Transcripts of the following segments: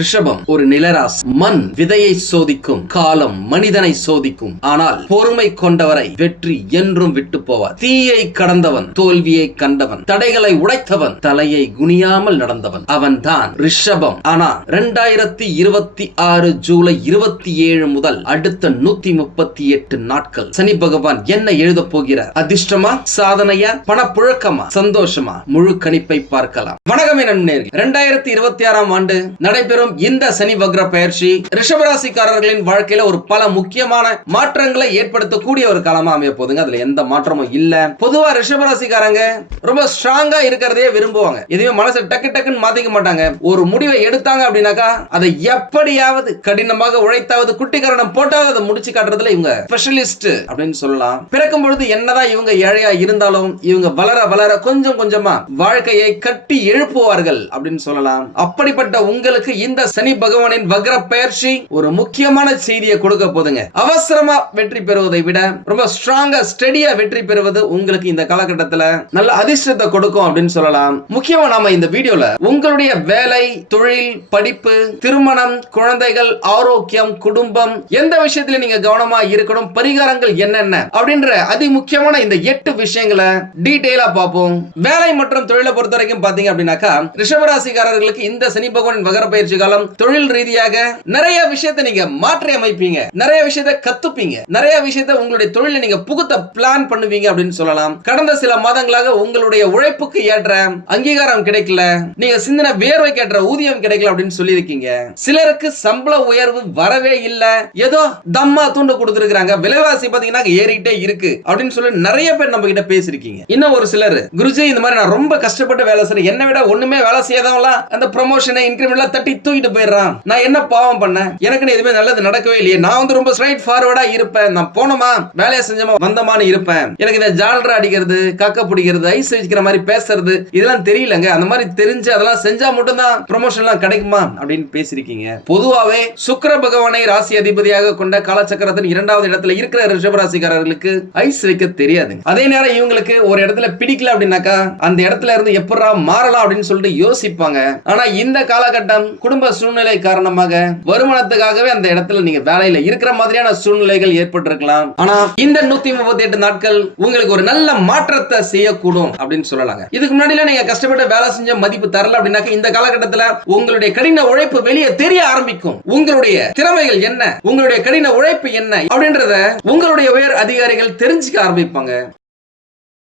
ரிஷபம் ஒரு நிலராசி. மண் விதையை சோதிக்கும், காலம் மனிதனை சோதிக்கும். ஆனால் பொறுமை கொண்டவரை வெற்றி என்றும் விட்டு போவார். தீயை கடந்தவன், தோல்வியை கண்டவன், தடைகளை உடைத்தவன், தலையை குனியாமல் நடந்தவன், அவன் தான் ரிஷபம். ஆனா 2026 ஜூலை 27 முதல் அடுத்த 138 நாட்கள் சனி பகவான் என்ன எழுத போகிறார்? அதிர்ஷ்டமா, சாதனையா, பணப்புழக்கமா, சந்தோஷமா? முழு கணிப்பை பார்க்கலாம். வணக்கம் நண்பர்களே. 2026 ஆண்டு நடைபெறும் இந்த சனி வக்ர பயிற்சி ரிஷபராசிக்காரர்களின் வாழ்க்கையில ஒரு பல முக்கியமான மாற்றங்களை ஏற்படுத்தக்கூடிய ஒரு காலமா அமைய போதுங்க. அதுல எந்த மாற்றமும் இல்ல. பொதுவா ரிஷபராசிக்காரங்க ரொம்ப ஸ்ட்ராங்கா இருக்கிறதே விரும்புவாங்க. எதுவுமே மனசு டக்கு டக்குன்னு மாத்திக்க மாட்டாங்க. ஒரு முடிவை எடுத்தாங்க அப்படின்னாக்கா அதை எப்படியாவது கடினமாக உழைத்தாவது குட்டிக்கரணம் போட்டாவது அதை முடிச்சு காட்டுறதுல இவங்க ஸ்பெஷலிஸ்ட் அப்படின்னு சொல்லலாம். பிறக்கும் பொழுது என்னதான் இவங்க ஏழையா இருந்தாலும் இவங்க வளர வளர கொஞ்சம் கொஞ்சமா வாழ்க்கையை கட்டி எழுப்புவார்கள் அப்படின்னு சொல்லலாம். அப்படிப்பட்ட உங்களுக்கு இந்த சனி பகவானின் வக்ர பயிற்சி ஒரு முக்கியமான செய்தியை கொடுக்க போதுங்க. அவசரமா வெற்றி பெறுவதை விட ரொம்ப ஸ்ட்ராங்கா ஸ்டெடியா வெற்றி பெறுவது உங்களுக்கு இந்த காலகட்டத்தில் நல்ல அதிர்ஷ்டத்தை கொடுக்கும் அப்படின்னு சொல்லலாம். முக்கியமா நாம இந்த வீடியோல உங்களுடைய வேலை, தொழில், படிப்பு, திருமணம், குழந்தைகள், ஆரோக்கியம், குடும்பம், எந்த விஷயத்துல நீங்க கவனமா இருக்கணும், பரிகாரங்கள் என்னென்ன அப்படின்ற அதி முக்கியமான இந்த 8 விஷயங்களை டீடைலா பார்ப்போம். வேலை மற்றும் தொழிலை பொறுத்த வரைக்கும் பாத்தீங்க அப்படின்னாக்கா ரிஷபராசிக்காரர்களுக்கு இந்த சனி பகவானின் வக்ர பயிற்சி காலம் தொழில் ரீதியாக நிறைய விஷயத்தை நீங்க மாற்றி அமைப்பீங்க, நிறைய விஷயத்தை கத்துப்பீங்க, நிறைய விஷயத்தை உங்களுடைய தொழிலை நீங்க புகுத்த பிளான் பண்ணுவீங்க அப்படின்னு சொல்லலாம். கடந்த சில மாதங்களாக உங்களுடைய உழைப்புக்கு ஏற்ற அங்கீகாரம் கிடைக்கல, நீங்க சிந்தனை வேர்வைக்கு ஏற்ற ஊதியம் கிடைக்கல அப்படின்னு சொல்லி இருக்கீங்க. சிலருக்கு சம்பள உயர்வு வரவே இல்ல, ஏதோ தம்மா தூண்டு கொடுத்திருக்காங்க, விலைவாசி பாத்தீங்கன்னா ஏறிட்டே இருக்கு அப்படின்னு சொல்லி நிறைய பேர் நம்ம கிட்ட பேசிருக்கீங்க. இன்னும் ஒரு சிலர் குருஜி இந்த மாதிரி நான் ரொம்ப கஷ்டப்பட்டு வேலை செய்றேன், என்னை விட ஒண்ணுமே வேலை செய்யாதவங்களா அந்த ப்ரமோஷனை இன்கிரிமெண்ட்ல தட்டி தூக்கிட்டு போயிடுறான், நான் என்ன பாவம் பண்ணேன், எனக்கு எதுவுமே நல்லது நடக்கவே இல்லையே, நான் வந்து ரொம்ப ஸ்ட்ரைட் ஃபார்வர்டா இருப்பேன், நான் போனோமா வேலையை செஞ்சோமா வந்தமான்னு இருப்பேன், எனக்கு இந்த ஜால்ரா அடிக்கிறது, காக்க பிடிக்கிறது, ஐஸ் வச்சுக்கிற மாதிரி பேசுறது இதெல்லாம் தெரியலங்க, அந்த மாதிரி தெரிஞ்சு அதெல்லாம் செஞ்சா மட்டும் தான் ப்ரமோஷன் எல்லாம் கிடைக்குமா அப்படின்னு பேசிருக்கீங்க. பொதுவாவே சுக்கிர பகவானை ராசி அதிபதியாக கொண்ட காலச்சக்கரத்தின் 2வது இடத்துல இருக்கிற ரிஷபராசிக்காரர்களுக்கு ஐஸ் வைக்க தெரியாது. அதே நேரம் இவங்களுக்கு ஒரு இடத்துல பிடிக்கல அப்படின்னாக்கா அந்த இடத்துல இருந்து எப்படா மாறலாம் அப்படின்னு சொல்லிட்டு யோசிப்பாங்க. ஆனா இந்த காலகட்டம் குடும்ப சூழ்நிலை காரணமாக வருமானத்துக்காகவே அந்த இடத்துல நீங்க வேலையில இருக்கிற மாதிரியான சூழ்நிலைகள் ஏற்பட்டிருக்கலாம். ஆனா இந்த 138 நாட்கள் உங்களுக்கு ஒரு நல்ல மாற்றத்தை செய்யக்கூடும் அப்படின்னு சொல்லலாங்க. இதுக்கு முன்னாடி நீங்க கஷ்டப்பட்டு வேலை செஞ்ச மதிப்பு தரல அப்படின்னாக்க இந்த காலகட்டத்தில் உங்களுடைய கடின உழைப்பு வெளியே தெரிய ஆரம்பிக்கும். உங்களுடைய திறமைகள் என்ன, உங்களுடைய கடின உழைப்பு என்ன அப்படின்றத உங்களுடைய உயர் அதிகாரிகள் தெரிஞ்சுக்க ஆரம்பிப்பாங்க.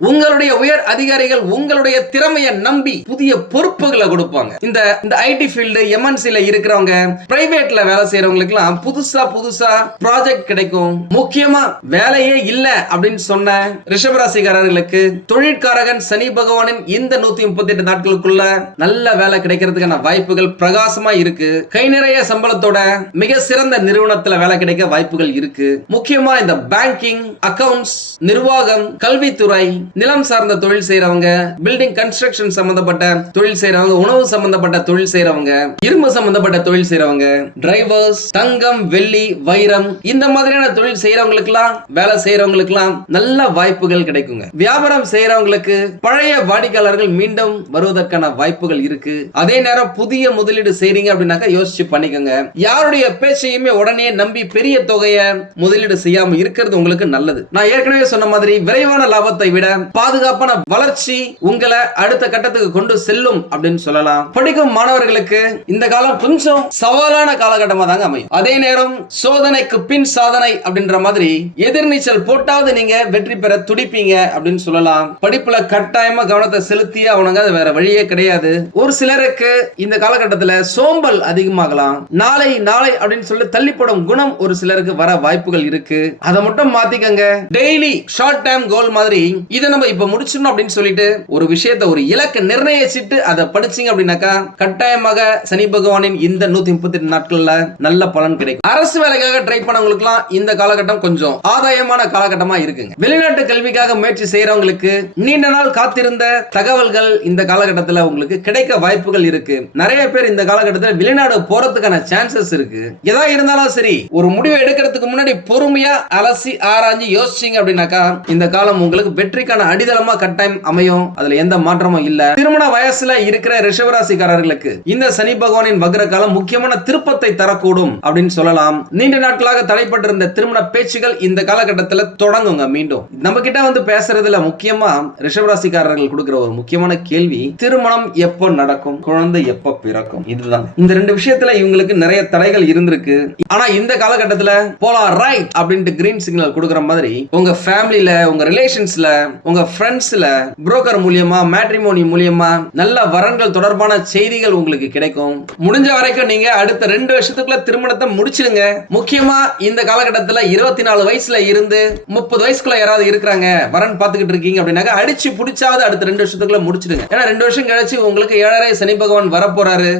உங்களுடைய உயர் அதிகாரிகள் உங்களுடைய திறமையை நம்பி புதிய பொறுப்புகளை கொடுப்பாங்க. இந்த ஐடி ஃபீல்டு, எம்என்சில இருக்கிறவங்க, பிரைவேட்ல வேலை செய்யறவங்களுக்கு எல்லாம் புதுசா ப்ராஜெக்ட் கிடைக்கும். முக்கியமா வேலையே இல்ல அப்படின்னு சொன்ன ரிஷபராசிக்காரர்களுக்கு தொழிற்காரகன் சனி பகவானின் இந்த 138 நாட்களுக்குள்ள நல்ல வேலை கிடைக்கிறதுக்கான வாய்ப்புகள் பிரகாசமா இருக்கு. கை நிறைய சம்பளத்தோட மிக சிறந்த நிறுவனத்துல வேலை கிடைக்க வாய்ப்புகள் இருக்கு. முக்கியமா இந்த பேங்கிங், அக்கவுண்ட்ஸ், நிர்வாகம், கல்வித்துறை, நிலம் சார்ந்த தொழில் செய்யறவங்க, பில்டிங் கன்ஸ்ட்ரக்ஷன் சம்பந்தப்பட்ட தொழில் செய்யறவங்க, உணவு சம்பந்தப்பட்ட தொழில் செய்யறவங்க, இரும்பு சம்பந்தப்பட்ட தொழில் செய்யறவங்க, டிரைவர்ஸ், தங்கம், வெள்ளி, வைரம் இந்த மாதிரியான தொழில் செய்யறவங்களுக்குலாம், வேலை செய்யறவங்களுக்குலாம் நல்ல வாய்ப்புகள் கிடைக்குங்க. வியாபாரம் செய்யறவங்களுக்கு பழைய வாடிக்கையாளர்கள் மீண்டும் வருவதற்கான வாய்ப்புகள் இருக்கு. அதே நேரம் புதிய முதலீடு செய்றீங்க அப்படின்னாக்கா யோசிச்சு பண்ணிக்கோங்க. யாருடைய பேச்சையுமே உடனே நம்பி பெரிய தொகையை முதலீடு செய்யாம இருக்கிறது உங்களுக்கு நல்லது. நான் ஏற்கனவே சொன்ன மாதிரி விரைவான லாபத்தை விட பாதுகாப்பான வளர்ச்சி உங்களை அடுத்த கட்டத்துக்கு கொண்டு செல்லும் அப்படின்னு சொல்லலாம். படிக்கும் மாணவர்களுக்கு இந்த காலம் கொஞ்சம் சவாலான காலகட்டமா தாங்க அமையும். அதே நேரம் சோதனைக்கு பின் சாதனை அப்படின்ற மாதிரி எதிர்நீச்சல் போட்டாவது நீங்க வெற்றி பெற துடிப்பீங்க அப்படின்னு சொல்லலாம். படிப்புல கட்டாயமா கவனத்தை செலுத்தியே அவனுங்க, அது வேற வழியே கிடையாது. ஒரு சிலருக்கு இந்த காலகட்டத்தில் சோம்பல் அதிகமாகலாம். நாளை அப்படின்னு சொல்லி தள்ளி போடும் குணம் ஒரு சிலருக்கு வர வாய்ப்புகள் இருக்கு. அதை மட்டும் மாத்திக்கங்க. டெய்லி ஷார்ட் டைம் கோல் மாதிரி இதை நம்ம இப்ப முடிச்சிடணும் அப்படின்னு சொல்லிட்டு ஒரு விஷயத்தை, ஒரு இலக்கை நிர்ணயிச்சிட்டு அதை படிச்சீங்க அப்படின்னாக்கா கட்டாயமாக சனி பகவானின் இந்த 138 நாட்கள்ல நல்ல பலன் கிடைக்கும். அரசு வேலைக்காக ட்ரை பண்ணவங்களுக்குலாம் இந்த காலகட்டம் கொஞ்சம் ஆதாயமான காலகட்டமா இருக்குங்க. வெளிநாட்டு கல்விக்காக முயற்சி செய்யறவங்களுக்கு நீண்ட நாள் காத்திருந்த தகவல்கள் இந்த காலகட்டத்தில் உங்களுக்கு கிடைக்க வாய்ப்புகள் இருக்கு. நிறைய பேர் இந்த காலகட்டத்தில் வெளிநாடு போறதுக்கான சான்சஸ் இருக்கு. எதா இருந்தாலும் சரி, ஒரு முடிவை எடுக்கிறதுக்கு முன்னாடி பொறுமையா அலசி ஆராய்ஞ்சு யோசிச்சீங்க அப்படின்னாக்கா இந்த காலம் உங்களுக்கு வெற்றிக்கான வெற்றிக்கான அடித்தளமா கட்டாயம் அமையும். அதுல எந்த மாற்றமும் இல்ல. திருமண வயசுல இருக்கிற ரிஷபராசிக்காரர்களுக்கு இந்த சனி பகவானின் வக்ர காலம் முக்கியமான திருப்பத்தை தரக்கூடும் அப்படின்னு சொல்லலாம். நீண்ட நாட்களாக தடைப்பட்டிருந்த திருமண பேச்சுகள் இந்த காலகட்டத்தில் தொடங்குங்க. மீண்டும் நம்ம கிட்ட வந்து பேசுறதுல முக்கியமா ரிஷபராசிக்காரர்கள் கொடுக்கிற ஒரு முக்கியமான கேள்வி, திருமணம் எப்போ நடக்கும், குழந்தை எப்போ பிறக்கும். இதுதான். இந்த ரெண்டு விஷயத்துல இவங்களுக்கு நிறைய தடைகள் இருந்திருக்கு. ஆனா இந்த காலகட்டத்துல போலாம் ரைட் அப்படின்ட்டு கிரீன் சிக்னல் கொடுக்கிற மாதிரி உங்க ஃபேமிலில, உங்க ரிலேஷன்ஸ்ல, உங்க ஃப்ரெண்ட்ஸ்ல, புரோக்கர் மூலியமா, மேட்ரிமோனி மூலியமா நல்ல வரன்கள் தொடர்பான செய்திகள் உங்களுக்கு கிடைக்கும். முடிஞ்ச வரைக்கும் நீங்க அடுத்த 2 வருஷத்துக்குள்ள திருமணத்தை முடிச்சிடுங்க. முக்கியமா இந்த காலகட்டத்தில் 24 வயசுல இருந்து 30 வயசுக்குள்ள யாராவது இருக்கிறாங்க, வரன் பார்த்துக்கிட்டு இருக்கீங்க அப்படின்னாக்க அடிச்சு பிடிச்சாவது அடுத்த 2 வருஷத்துக்குள்ள முடிச்சிடுங்க. ஏன்னா 2 வருஷம் கழிச்சு உங்களுக்கு 7.5 சனி பகவான் வரப்போறாரு.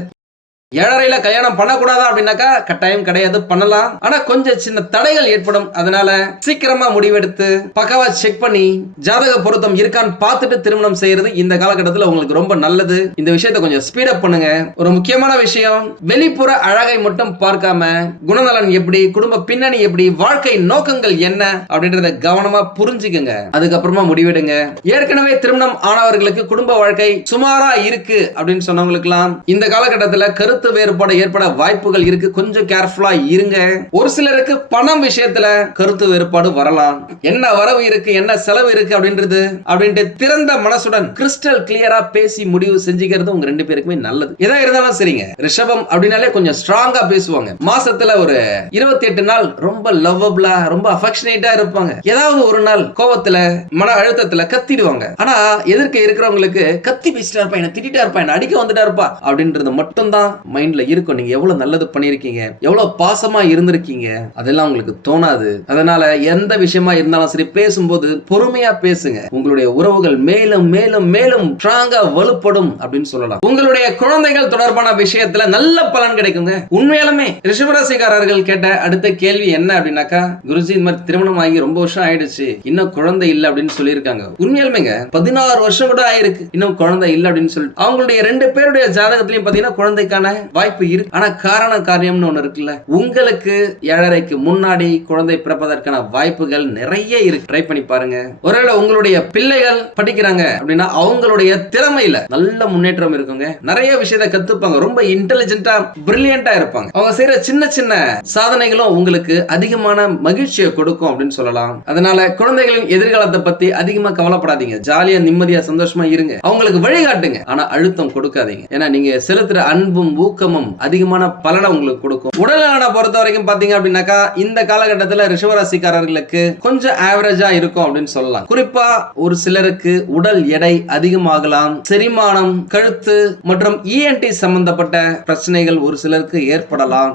7.5 கல்யாணம் பண்ணக்கூடாதா அப்படின்னாக்கா கட்டாயம் கிடையாது, பண்ணலாம். ஆனா கொஞ்சம் சின்ன தடைகள் ஏற்படும். அதனால சீக்கிரமா முடிவெடுத்து பக்காவா செக் பண்ணி ஜாதக பொருத்தம் இருக்கான்னு பார்த்துட்டு திருமணம் செய்யறது இந்த காலகட்டத்தில் உங்களுக்கு ரொம்ப நல்லது. இந்த விஷயத்தை கொஞ்சம் ஸ்பீடப் பண்ணுங்க. ஒரு முக்கியமான விஷயம், வெளிப்புற அழகை மட்டும் பார்க்காம குணநலன் எப்படி, குடும்ப பின்னணி எப்படி, வாழ்க்கை நோக்கங்கள் என்ன அப்படின்றத கவனமா புரிஞ்சுக்கங்க. அதுக்கப்புறமா முடிவெடுங்க. ஏற்கனவே திருமணம் ஆனவர்களுக்கு குடும்ப வாழ்க்கை சுமாரா இருக்கு அப்படின்னு சொன்னவங்களுக்கெல்லாம் இந்த காலகட்டத்தில் கருத்து வேறுபாடு ஏற்பட வாய்ப்புகள் இருக்கு. கொஞ்சம் கேர்ஃபுல்லா இருங்க. ஒரு சிலருக்கு பணம் விஷயத்துல கருத்து வேறுபாடு வரலாம். என்ன வரவு இருக்கு, என்ன செலவு இருக்கு அப்படின்ட்டு திறந்த மனசுடன் கிறிஸ்டல் கிளியரா பேசி முடிவு செஞ்சுக்கிறது உங்க 2 பேருக்குமே நல்லது. எதா இருந்தாலும் சரிங்க. ரிஷபம் அப்படினாலே கொஞ்சம் ஸ்ட்ராங்கா பேசுவாங்க. மாசத்துல ஒரு 28 நாள் ரொம்ப லவ்வபிளா, ரொம்ப அஃபெக்ஷனேட்டா இருப்பாங்க. ஏதாவது ஒரு நாள் கோவத்துல, மன அழுத்தத்துல கத்திடுவாங்க. ஆனா எதிர்க்க இருக்கிறவங்களுக்கு கத்தி பேசிட்டா இருப்பா, என்ன திட்டிட்டா இருப்பா, என்ன அடிக்க வந்துட்டா இருப்பா அப்படின்றது மட்டும் தான் மைண்ட்ல இருக்கும். நீங்க எவ்வளவு நல்லது பண்ணிருக்கீங்க, எவ்வளவு பாசமா இருந்திருக்கீங்க, அதெல்லாம் உங்களுக்கு தோணாது. அதனால எந்த விஷயமா இருந்தாலும் சரி பேசும்போது பொறுமையா பேசுங்க. உங்களுடைய உறவுகள் மேலும் மேலும் மேலும் ஸ்ட்ராங்கா வலுப்படும் அப்படின்னு சொல்லலாம். உங்களுடைய குழந்தைகள் தொடர்பான விஷயத்துல நல்ல பலன் கிடைக்குங்க. உண்மையாலுமே ரிஷபராசிக்காரர்கள் கேட்ட அடுத்த கேள்வி என்ன அப்படின்னாக்கா, குருஜி இந்த மாதிரி திருமணம் ஆகி ரொம்ப வருஷம் ஆயிடுச்சு, இன்னும் குழந்தை இல்ல அப்படின்னு சொல்லியிருக்காங்க. உண்மையாலுமேங்க 16 வருஷம் கூட ஆயிருக்கு, இன்னும் குழந்தை இல்ல அப்படின்னு சொல்லி அவங்களுடைய 2 பேருடைய ஜாதகத்திலையும் பாத்தீங்கன்னா குழந்தைக்கான வாய்ப்பு இருக்கு. ஆனா காரண காரியம்னு ஒண்ணு இருக்குல்ல, உங்களுக்கு 7.5க்கு முன்னாடி குழந்தை பிறப்பதற்கான வாய்ப்புகள் நிறைய இருக்கு. ட்ரை பண்ணி பாருங்க. ஒருவேளை உங்களுடைய பிள்ளைகள் படிக்கிறாங்க அப்படின்னா அவங்களுடைய திறமையில நல்ல முன்னேற்றம் இருக்குங்க. நிறைய விஷயத்தை கத்துப்பாங்க. ரொம்ப இன்டெலிஜென்ட்டா, பிரில்லியண்டா இருப்பாங்க. அவங்க செய்யற சின்ன சின்ன சாதனைகளும் உங்களுக்கு அதிகமான மகிழ்ச்சியை கொடுக்கும் அப்படின்னு சொல்லலாம். அதனால குழந்தைகளின் எதிர்காலத்தை பத்தி அதிகமா கவலைப்படாதீங்க. ஜாலியா நிம்மதியா சந்தோஷமா இருங்க. அவங்களுக்கு வழிகாட்டுங்க. ஆனா அழுத்தம் கொடுக்காதீங்க. ஏன்னா நீங்க செலுத்துற அன்பும் ஊக்கமும் அதிகமான பலனை உங்களுக்கு கொடுக்கும். உடல்நலனை பொறுத்த வரைக்கும் பாத்தீங்க அப்படின்னாக்கா இந்த காலகட்டத்தில் ரிஷபராசிக்காரர்களுக்கு கொஞ்சம் ஆவரேஜா இருக்கும் அப்படின்னு சொல்லலாம். குறிப்பா ஒரு சிலருக்கு உடல் எடை அதிகமாகலாம். செரிமானம், கழுத்து மற்றும் ENT சம்பந்தப்பட்ட பிரச்சனைகள் ஒரு சிலருக்கு ஏற்படலாம்.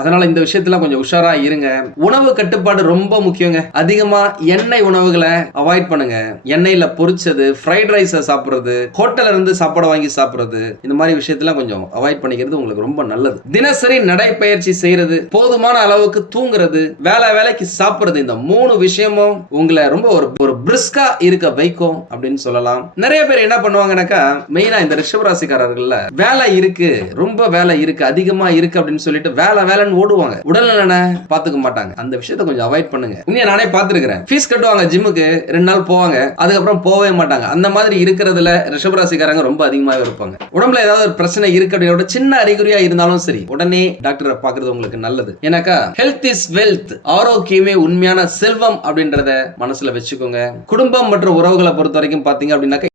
அதனால இந்த விஷயத்துல கொஞ்சம் உஷாரா இருங்க. உணவு கட்டுப்பாடு ரொம்ப முக்கியங்க. அதிகமா எண்ணெய் உணவுகளை அவாய்ட் பண்ணுங்க. எண்ணெயில பொரிச்சது, ஃப்ரைட் ரைஸ் சாப்பிடுறது, ஹோட்டல்ல இருந்து சாப்பாடு வாங்கி சாப்பிடுறது, இந்த மாதிரி விஷயத்துல கொஞ்சம் அவாய்ட் பண்ணிக்கிறது உங்களுக்கு ரொம்ப நல்லது. தினசரி நடைப்பயிற்சி செய்யறது, போதுமான அளவுக்கு தூங்குறது, வேலைக்கு சாப்பிடுறது, இந்த 3 விஷயமும் உங்களை ரொம்ப ஒரு பிரிஸ்கா இருக்க வைக்கும் அப்படின்னு சொல்லலாம். நிறைய பேர் என்ன பண்ணுவாங்கன்னாக்கா, மெயினா இந்த ரிஷபராசிக்காரர்கள்ல வேலை இருக்கு, ரொம்ப வேலை இருக்கு, அதிகமா இருக்கு அப்படின்னு சொல்லிட்டு வேலைன்னு ஓடுவாங்க. உடல்நலனை பாத்துக்க மாட்டாங்க. அந்த விஷயத்தை கொஞ்சம் அவாய்ட் பண்ணுங்க. உண்மையா நானே பார்த்திருக்கிறேன். ஃபீஸ் கட்டுவாங்க, ஜிம்முக்கு 2 நாள் போவாங்க, அதுக்கப்புறம் போகவே மாட்டாங்க. அந்த மாதிரி இருக்கிறதுல ரிஷபராசிக்காரங்க ரொம்ப அதிகமாக இருப்பாங்க. உடம்புல ஏதாவது ஒரு பிரச்சனை இருக்கு அப்படின்னா சின்ன அறிகுறியா இருந்தாலும் சரி உடனே டாக்டரை பார்க்கிறது உங்களுக்கு நல்லது. ஏன்னாக்கா ஹெல்த் இஸ் வெல்த், ஆரோக்கியமே உண்மையான செல்வம் அப்படின்றத மனசுல வச்சுக்கோங்க. குடும்பம் மற்றும் உறவுகளை பொறுத்த வரைக்கும் பாத்தீங்க அப்படின்னாக்க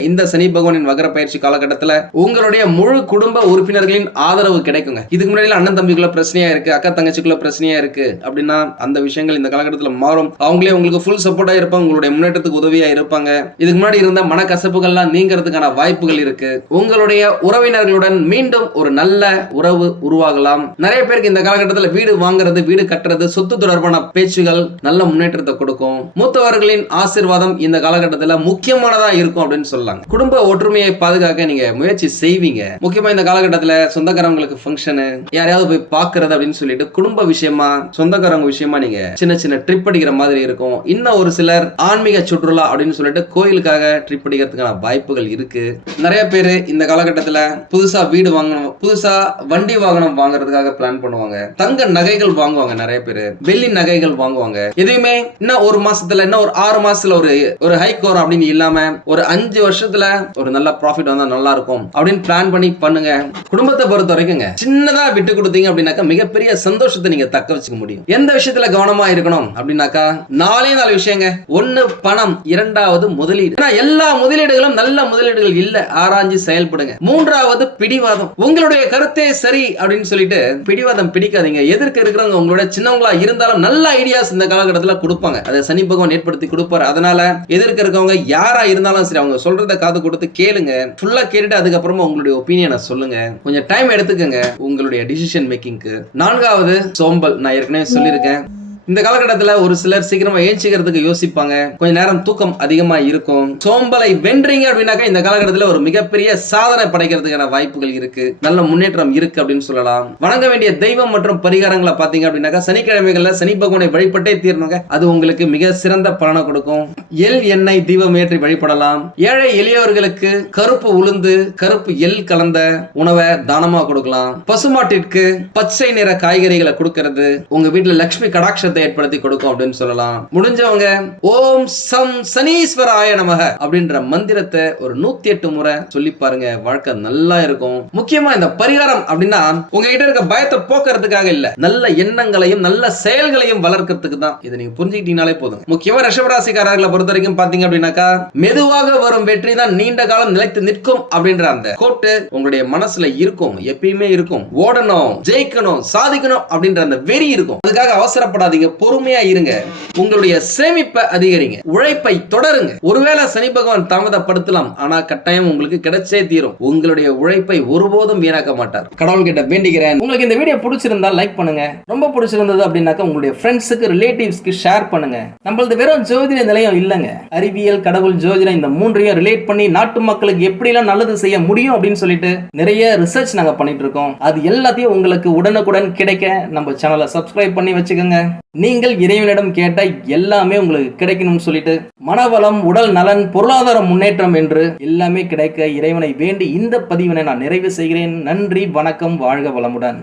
இந்த சனி பகவானின் வக்ர பயிற்சி காலகட்டத்தில் உங்களுடைய முழு குடும்ப உறுப்பினர்களின் ஆதரவு கிடைக்குங்க. இதுக்கு முன்னாடி அண்ணன் தம்பிக்குள்ள பிரச்சனையா இருக்கு, அக்கா தங்கச்சிக்குள்ள பிரச்சனையா இருக்கு அப்படின்னா அந்த விஷயங்கள் இந்த காலகட்டத்தில் மாறும். அவங்களே உங்களுக்கு ஃபுல் சப்போர்ட்டா இருப்பாங்க, உங்களுடைய முன்னேற்றத்துக்கு உதவியா இருப்பாங்க. இதுக்கு முன்னாடி இருந்த மனக்கசப்புகள்லாம் நீங்கிறதுக்கான வாய்ப்புகள் இருக்கு. உங்களுடைய உறவினர்களுடன் மீண்டும் ஒரு நல்ல உறவு உருவாகலாம். நிறைய பேருக்கு இந்த காலகட்டத்தில் வீடு வாங்குறது, வீடு கட்டுறது, சொத்து தொடர்பான பேச்சுகள் நல்ல முன்னேற்றத்தை கொடுக்கும். மூத்தவர்களின் ஆசீர்வாதம் இந்த காலகட்டத்தில் முக்கியமானதா இருக்கும் அப்படின்னு சொல்லலாம். முடிச்சிடலாம். குடும்ப ஒற்றுமையை பாதுகாக்க நீங்க முயற்சி செய்வீங்க. முக்கியமா இந்த காலகட்டத்துல சொந்தக்காரங்களுக்கு ஃபங்க்ஷனு, யாரையாவது போய் பாக்குறது அப்படின்னு சொல்லிட்டு குடும்ப விஷயமா சொந்தக்காரங்க விஷயமா நீங்க சின்ன சின்ன ட்ரிப் அடிக்கிற மாதிரி இருக்கும். இன்னும் ஒரு சிலர் ஆன்மீக சுற்றுலா அப்படின்னு சொல்லிட்டு கோயிலுக்காக ட்ரிப் அடிக்கிறதுக்கான வாய்ப்புகள் இருக்கு. நிறைய பேரு இந்த காலகட்டத்துல புதுசா வீடு வாங்கணும், புதுசா வண்டி வாகனம் வாங்குறதுக்காக பிளான் பண்ணுவாங்க. தங்க நகைகள் வாங்குவாங்க, நிறைய பேரு வெள்ளி நகைகள் வாங்குவாங்க. எதுவுமே இன்னும் ஒரு மாசத்துல, இன்னும் ஒரு 6 மாசத்துல ஒரு ஹைக் வரும் அப்படின்னு இல்லாம ஒரு 5 வருஷத்துல ஒரு நல்ல ப்ராஃபிட் வந்தா நல்லா இருக்கும் அப்படின்னு பிளான் பண்ணி பண்ணுங்க. குடும்பத்தை பொறுத்த வரைக்கும் சின்னதா விட்டு கொடுத்தீங்க அப்படின்னாக்கா மிகப்பெரிய சந்தோஷத்தை நீங்க தக்க வச்சுக்க முடியும். எந்த விஷயத்துல கவனமா இருக்கணும் அப்படின்னாக்கா 4 விஷயங்க. 1 பணம், 2வது முதலீடு. எல்லா முதலீடுகளும் நல்ல முதலீடுகள் இல்ல, ஆராய்ஞ்சு செயல்படுங்க. 3வது பிடிவாதம். உங்களுடைய கருத்தே சரி அப்படின்னு சொல்லிட்டு பிடிவாதம் பிடிக்காதீங்க. எதிர்க்க இருக்கிறவங்க உங்களோட சின்னவங்களா இருந்தாலும் நல்ல ஐடியாஸ் இந்த காலகட்டத்தில் கொடுப்பாங்க. அதை சனி பகவான் ஏற்படுத்தி கொடுப்பாரு. அதனால எதிர்க்க இருக்கவங்க யாரா இருந்தாலும் சரி, அவங்க சொல்றத காது கொடுத்து கேளுங்க. ஃபுல்லா கேட்டுட்டு அதுக்கப்புறமா உங்களுடைய ஒப்பீனியனை சொல்லுங்க. கொஞ்சம் டைம் எடுத்துக்கங்க உங்களுடைய டிசிஷன் மேக்கிங்க்கு. 4வது சோம்பல். நான் ஏற்கனவே சொல்லியிருக்கேன், இந்த காலகட்டத்தில் ஒரு சிலர் சீக்கிரமா ஏஞ்சிக்கிறதுக்கு யோசிப்பாங்க. கொஞ்ச நேரம் தூக்கம் அதிகமா இருக்கும். சோம்பலை வென்றீங்க அப்படின்னாக்கா இந்த காலகட்டத்தில் ஒரு மிகப்பெரிய சாதனை படைக்கிறதுக்கான வாய்ப்புகள் இருக்கு. நல்ல முன்னேற்றம் இருக்கு அப்படின்னு சொல்லலாம். வணங்க வேண்டிய தெய்வம் மற்றும் பரிகாரங்களை பாத்தீங்க அப்படின்னாக்கா சனிக்கிழமைகள்ல சனி பகவானை வழிபட்டே தீரணுங்க. அது உங்களுக்கு மிக சிறந்த பலனை கொடுக்கும். எள் எண்ணெய் தீபம் ஏற்றி வழிபடலாம். ஏழை எளியவர்களுக்கு கருப்பு உளுந்து, கருப்பு எள் கலந்த உணவை தானமா கொடுக்கலாம். பசுமாட்டிற்கு பச்சை நிற காய்கறிகளை கொடுக்கிறது உங்க வீட்டுல லட்சுமி கடாட்சத்தை ஏற்படுத்தி கொடுக்கும் அப்படின்னு சொல்லலாம். முடிஞ்சவங்க ஓம் சம் சனீஸ்வராய நமக அப்படின்ற மந்திரத்தை ஒரு 108 முறை சொல்லி பாருங்க. வாழ்க்கை நல்லா இருக்கும். முக்கியமா இந்த பரிகாரம் அப்படின்னா உங்ககிட்ட இருக்க பயத்தை போக்குறதுக்காக இல்ல, நல்ல எண்ணங்களையும் நல்ல செயல்களையும் வளர்க்கறதுக்கு தான். இதை நீங்க புரிஞ்சுக்கிட்டீங்கனாலே போதும். முக்கியமா ரிஷபராசிக்காரர்களை பொறுத்த வரைக்கும் பாத்தீங்க அப்படின்னாக்கா மெதுவாக வரும் வெற்றி தான் நீண்ட காலம் நிலைத்து நிற்கும் அப்படின்ற அந்த கோட்டு உங்களுடைய மனசுல இருக்கும், எப்பயுமே இருக்கும். ஓடணும், ஜெயிக்கணும், சாதிக்கணும் அப்படின்ற அந்த வெறி இருக்கும். அதுக்காக அவசரப்படாதீங்க, பொறுமையா இருங்க. உங்களுடைய சேமிப்பை அதிகரிங்க, உழைப்பை தொடருங்க. ஒருவேளை சனி பகவான் தாமதப்படுத்தலாம், ஆனா கட்டாயம் உங்களுக்கு கிடைச்சே தீரும். உங்களுடைய உழைப்பை ஒருபோதும் வீணாக்க மாட்டார். கடவுள்கிட்ட வேண்டிக்கிறேன். உங்களுக்கு இந்த வீடியோ பிடிச்சிருந்தா லைக் பண்ணுங்க. ரொம்ப பிடிச்சிருந்தது அப்படின்னாக்கா உங்களுடைய ஃப்ரெண்ட்ஸுக்கு, ரிலேட்டிவ்ஸ்க்கு ஷேர் பண்ணுங்க. நம்மளது வெறும் ஜோதிட நிலையம் இல்லைங்க, அறிவியல், கடவுள், ஜோதிடம் இந்த 3ஐயும் ரிலேட் பண்ணி நாட்டு மக்களுக்கு எப்படிலாம் நல்லது செய்ய முடியும் அப்படின்னு சொல்லிட்டு நிறைய ரிசர்ச் நாங்க பண்ணிட்டு இருக்கோம். அது எல்லாத்தையும் உங்களுக்கு உடனுக்குடன் கிடைக்க நம்ம சேனலை சப்ஸ்கிரைப் பண்ணி வச்சுக்கோங்க. நீங்கள் இறைவனிடம் கேட்ட எல்லாமே உங்களுக்கு கிடைக்கணும்னு சொல்லிட்டு மனவளம், உடல் நலன், பொருளாதார முன்னேற்றம் என்று எல்லாமே கிடைக்க இறைவனை வேண்டி இந்த பதிவினை நான் நிறைவு செய்கிறேன். நன்றி, வணக்கம், வாழ்க வளமுடன்.